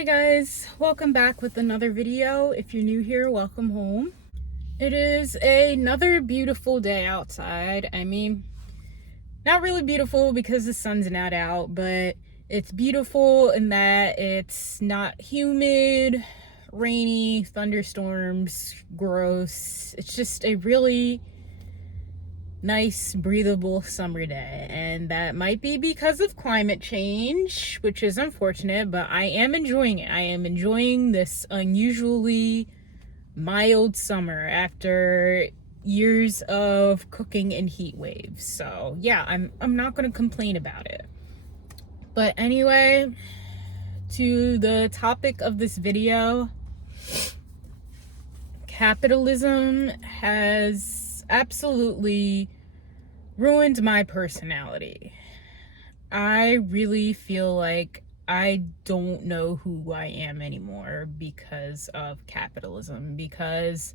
Hi guys, welcome back with another video. If you're new here, welcome home. It is another beautiful day outside. I mean, not really beautiful because the sun's not out, but it's beautiful in that it's not humid, rainy, thunderstorms, gross. It's just a really nice, breathable summer day, and that might be because of climate change, which is unfortunate, but I am enjoying it. I am enjoying this unusually mild summer after years of cooking and heat waves. So yeah, I'm not gonna complain about it. But anyway, to the topic of this video, capitalism has absolutely ruined my personality. I really feel like I don't know who I am anymore because of capitalism, because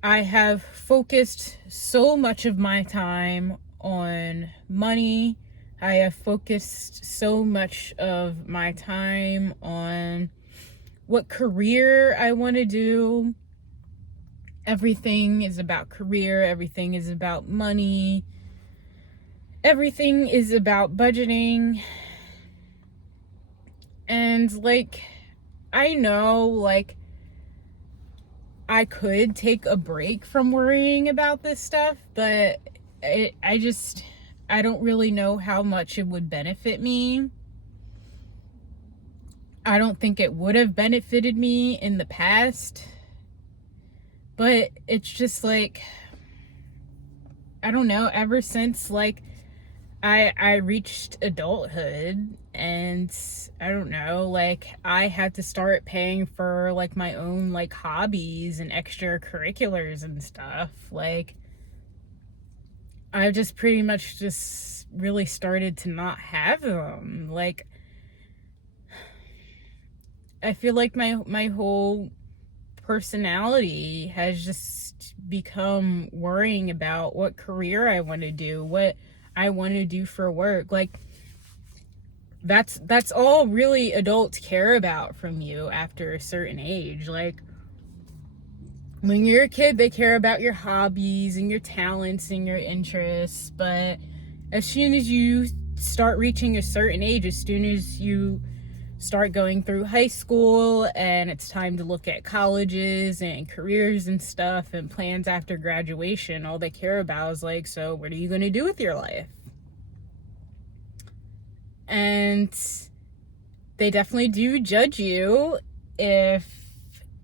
I have focused so much of my time on money. I have focused so much of my time on what career I want to do. Everything is about career, everything is about money, everything is about budgeting. And I know I could take a break from worrying about this stuff, but I don't really know how much it would benefit me. I don't think it would have benefited me in the past. But it's just I don't know, ever since I reached adulthood, and I don't know, I had to start paying for my own hobbies and extracurriculars and stuff. I just pretty much just really started to not have them. I feel like my whole personality has just become worrying about what career I want to do, what I want to do for work. That's all really adults care about from you after a certain age. When you're a kid, they care about your hobbies and your talents and your interests, but as soon as you start reaching a certain age, as soon as you start going through high school and it's time to look at colleges and careers and stuff and plans after graduation, all they care about is so what are you going to do with your life? And they definitely do judge you if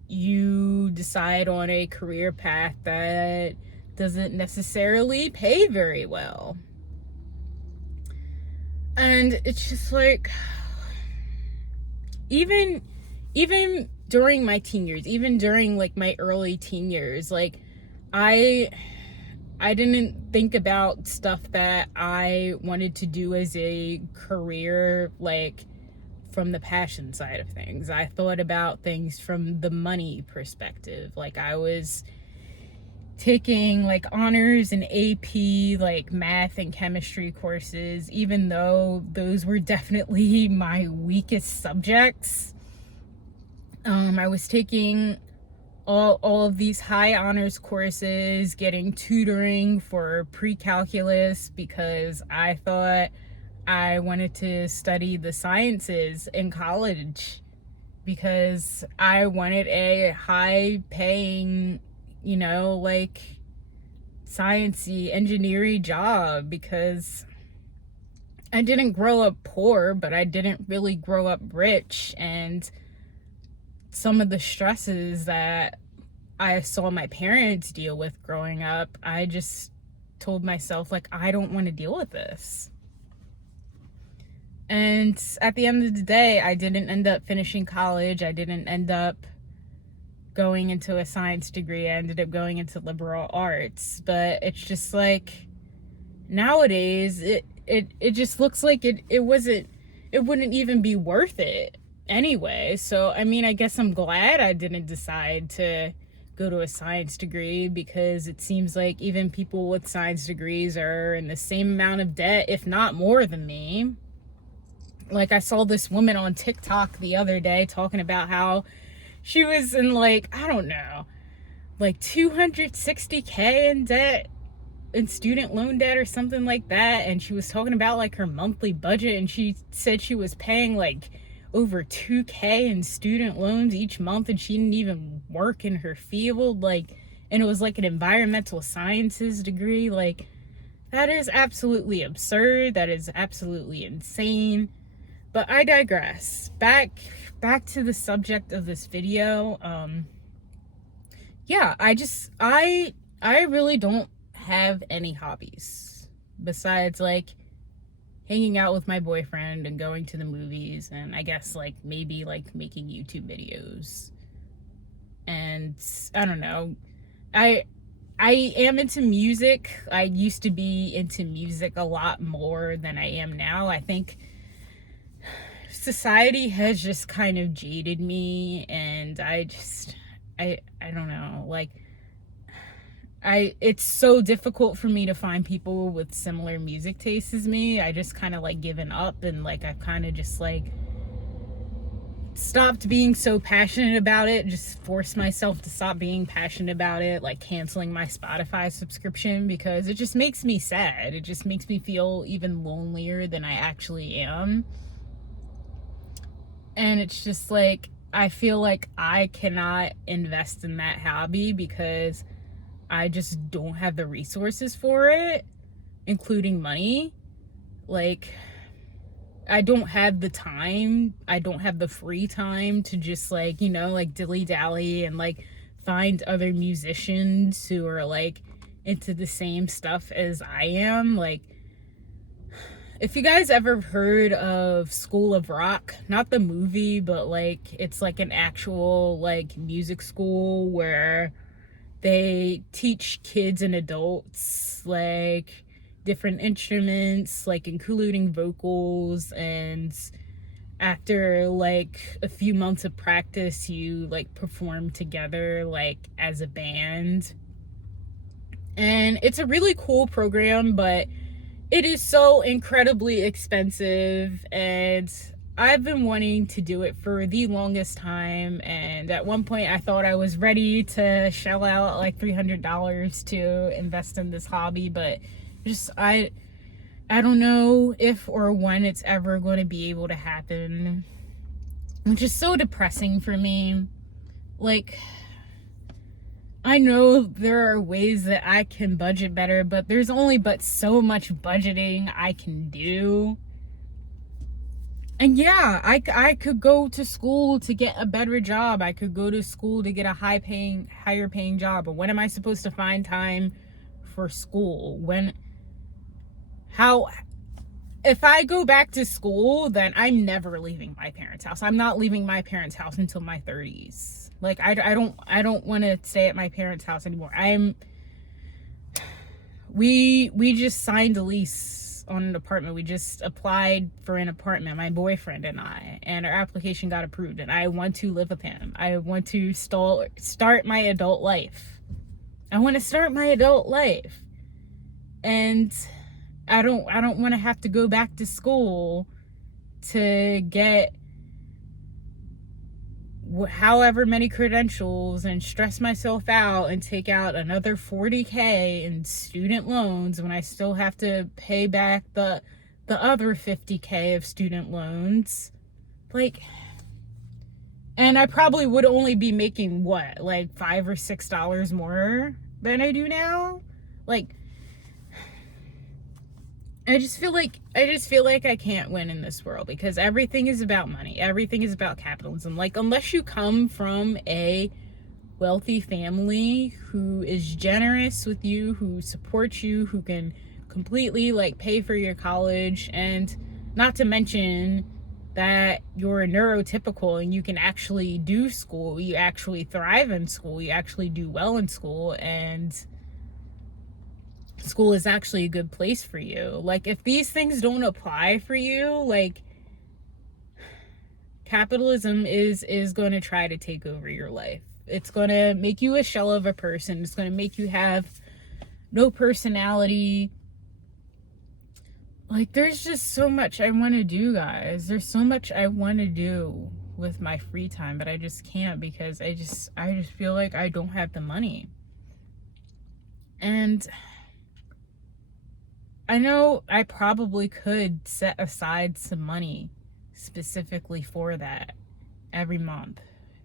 you decide on a career path that doesn't necessarily pay very well. And it's just even during my teen years, even during my early teen years, I didn't think about stuff that I wanted to do as a career from the passion side of things. I thought about things from the money perspective. I was taking honors and AP math and chemistry courses, even though those were definitely my weakest subjects. I was taking all of these high honors courses, getting tutoring for pre-calculus because I thought I wanted to study the sciences in college, because I wanted a high paying, sciencey, engineering job, because I didn't grow up poor, but I didn't really grow up rich. And some of the stresses that I saw my parents deal with growing up, I just told myself, I don't want to deal with this. And at the end of the day, I didn't end up finishing college. I didn't end up going into a science degree. I ended up going into liberal arts. But it's just nowadays, it just looks like it wouldn't even be worth it anyway. So, I mean, I guess I'm glad I didn't decide to go to a science degree, because it seems like even people with science degrees are in the same amount of debt, if not more than me. Like, I saw this woman on TikTok the other day talking about how she was in, like, I don't know, like 260K in debt, in student loan debt or something like that. And she was talking about like her monthly budget, and she said she was paying like over 2K in student loans each month, and she didn't even work in her field. Like, and it was like an environmental sciences degree. Like, that is absolutely absurd. That is absolutely insane. But I digress. Back to the subject of this video. Yeah, I really don't have any hobbies besides like hanging out with my boyfriend and going to the movies, and I guess like maybe like making YouTube videos. And I don't know. I am into music. I used to be into music a lot more than I am now. I think society has just kind of jaded me, and I don't know, like it's so difficult for me to find people with similar music tastes as me. I just kind of like given up, and like I've kind of just like stopped being so passionate about it, just forced myself to stop being passionate about it, like canceling my Spotify subscription, because it just makes me sad. It just makes me feel even lonelier than I actually am. And it's just like, I feel like I cannot invest in that hobby because I just don't have the resources for it, including money. Like, I don't have the time. I don't have the free time to just like, you know, like dilly-dally and like find other musicians who are like into the same stuff as I am. Like, if you guys ever heard of School of Rock, not the movie, but like it's like an actual like music school where they teach kids and adults like different instruments, like including vocals, and after like a few months of practice you like perform together like as a band. And it's a really cool program, but it is so incredibly expensive, and I've been wanting to do it for the longest time. And at one point I thought I was ready to shell out like $300 to invest in this hobby, but just I don't know if or when it's ever going to be able to happen, which is so depressing for me. Like, I know there are ways that I can budget better, but there's only but so much budgeting I can do. And yeah, I could go to school to get a better job. I could go to school to get a higher paying job. But when am I supposed to find time for school? If I go back to school, then I'm never leaving my parents' house. I'm not leaving my parents' house until my 30s. Like, I don't want to stay at my parents' house anymore. We just signed a lease on an apartment. We just applied for an apartment, my boyfriend and I, and our application got approved, and I want to live with him. I want to start my adult life. I want to start my adult life. And I don't want to have to go back to school to get however many credentials and stress myself out and take out another 40K in student loans when I still have to pay back the other 50K of student loans. Like, and I probably would only be making what, like $5 or $6 more than I do now. Like, I just feel like I can't win in this world because everything is about money. Everything is about capitalism. Like, unless you come from a wealthy family who is generous with you, who supports you, who can completely like pay for your college, and not to mention that you're neurotypical and you can actually do school, you actually thrive in school, you actually do well in school, and school is actually a good place for you. Like, if these things don't apply for you, like, capitalism is going to try to take over your life. It's going to make you a shell of a person. It's going to make you have no personality. Like, there's just so much I want to do, guys. There's so much I want to do with my free time, but I just can't because I just feel like I don't have the money. And I know I probably could set aside some money specifically for that every month,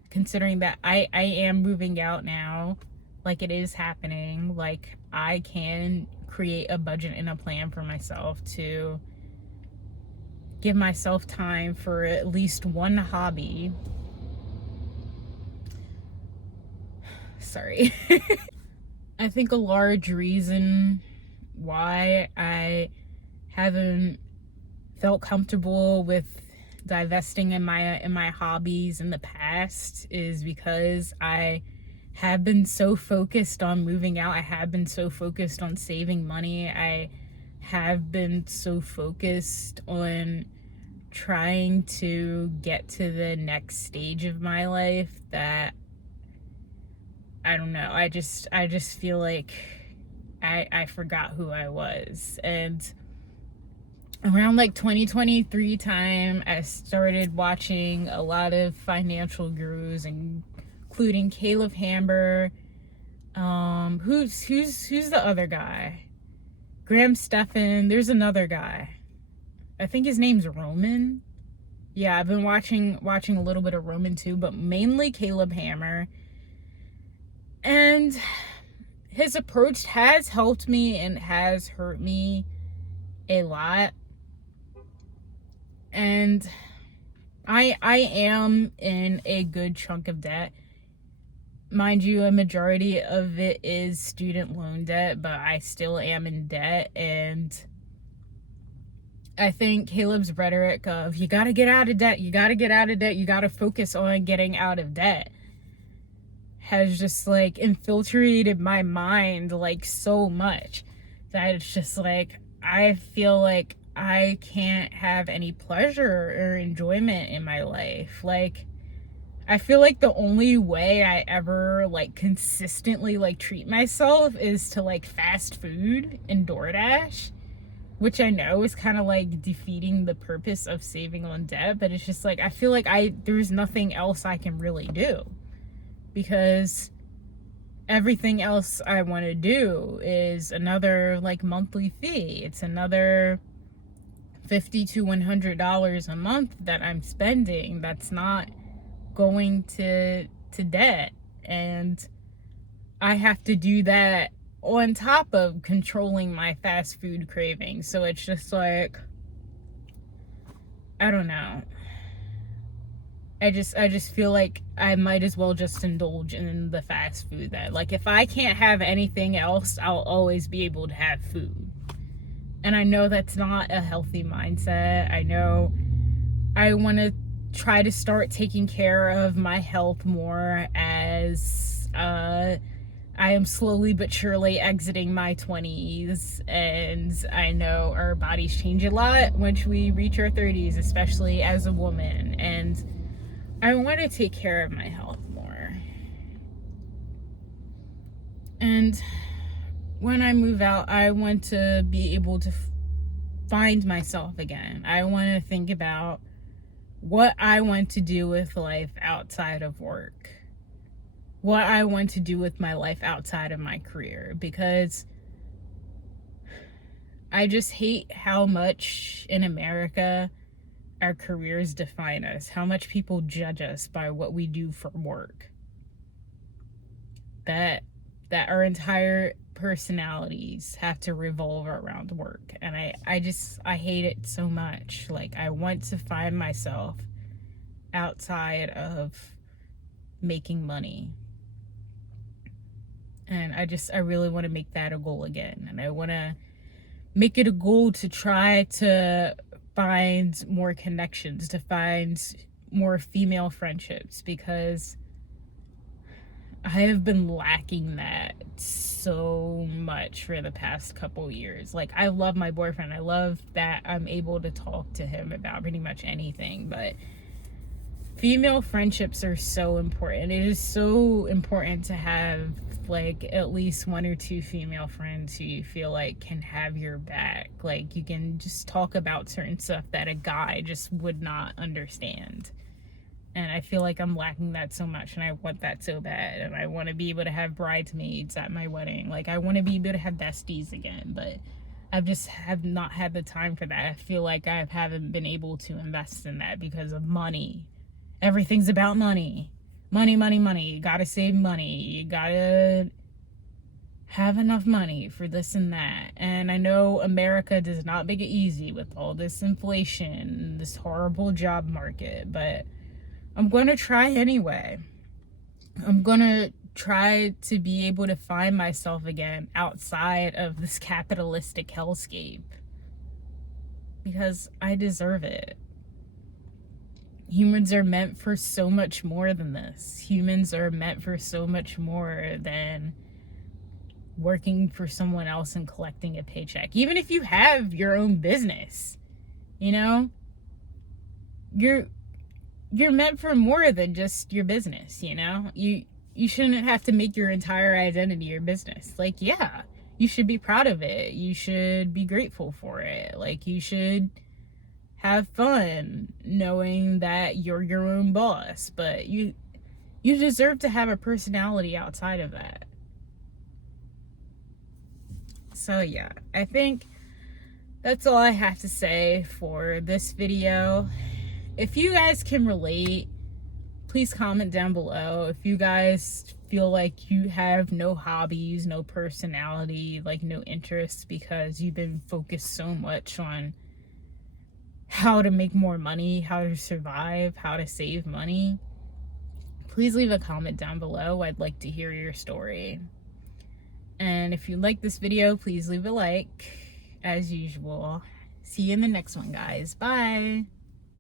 considering that I am moving out now. Like, it is happening. Like, I can create a budget and a plan for myself to give myself time for at least one hobby. Sorry. I think a large reason why I haven't felt comfortable with divesting in my hobbies in the past is because I have been so focused on moving out. I have been so focused on saving money. I have been so focused on trying to get to the next stage of my life that I don't know. I just feel like I forgot who I was. And around like 2023 time, I started watching a lot of financial gurus, including Caleb Hamber. Who's the other guy? Graham Stephan. There's another guy. I think his name's Roman. Yeah, I've been watching a little bit of Roman too, but mainly Caleb Hammer. And his approach has helped me and has hurt me a lot. And I am in a good chunk of debt. Mind you, a majority of it is student loan debt, but I still am in debt. And I think Caleb's rhetoric of you got to get out of debt, you got to get out of debt, you got to focus on getting out of debt has just like infiltrated my mind like so much that it's just like I feel like I can't have any pleasure or enjoyment in my life. Like, I feel like the only way I ever like consistently like treat myself is to like fast food and DoorDash, which I know is kind of like defeating the purpose of saving on debt, but it's just like I feel like there's nothing else I can really do because everything else I want to do is another like monthly fee. It's another $50 to $100 a month that I'm spending that's not going to debt, and I have to do that on top of controlling my fast food cravings. So it's just like, I don't know. I just feel like I might as well just indulge in the fast food. That like if I can't have anything else, I'll always be able to have food. And I know that's not a healthy mindset. I know I want to try to start taking care of my health more as I am slowly but surely exiting my 20s, and I know our bodies change a lot once we reach our 30s, especially as a woman, and I want to take care of my health more. And when I move out, I want to be able to find myself again. I want to think about what I want to do with life outside of work, what I want to do with my life outside of my career, because I just hate how much in America our careers define us, how much people judge us by what we do for work, that our entire personalities have to revolve around work. And I hate it so much. Like, I want to find myself outside of making money, and I really want to make that a goal again. And I want to make it a goal to try to find more connections, to find more female friendships, because I have been lacking that so much for the past couple years. Like, I love my boyfriend. I love that I'm able to talk to him about pretty much anything, but female friendships are so important. It is so important to have have like at least one or two female friends who you feel like can have your back. Like you can just talk about certain stuff that a guy just would not understand. And I feel like I'm lacking that so much, and I want that so bad. And I want to be able to have bridesmaids at my wedding. Like, I want to be able to have besties again, but I've just have not had the time for that. I feel like I haven't been able to invest in that because of money. Everything's about money. Money, money, money. You gotta save money. You gotta have enough money for this and that. And I know America does not make it easy with all this inflation, this horrible job market, but I'm going to try anyway. I'm going to try to be able to find myself again outside of this capitalistic hellscape, because I deserve it. Humans are meant for so much more than this. Humans are meant for so much more than working for someone else and collecting a paycheck. Even if you have your own business, you know, you're meant for more than just your business, you know? You shouldn't have to make your entire identity your business. Like, yeah, you should be proud of it. You should be grateful for it. Like, you should have fun knowing that you're your own boss, but you deserve to have a personality outside of that. So yeah, I think that's all I have to say for this video. If you guys can relate, please comment down below. If you guys feel like you have no hobbies, no personality, like no interests because you've been focused so much on how to make more money, how to survive, how to save money, please leave a comment down below. I'd like to hear your story. And if you like this video, please leave a like, as usual. See you in the next one, guys. Bye.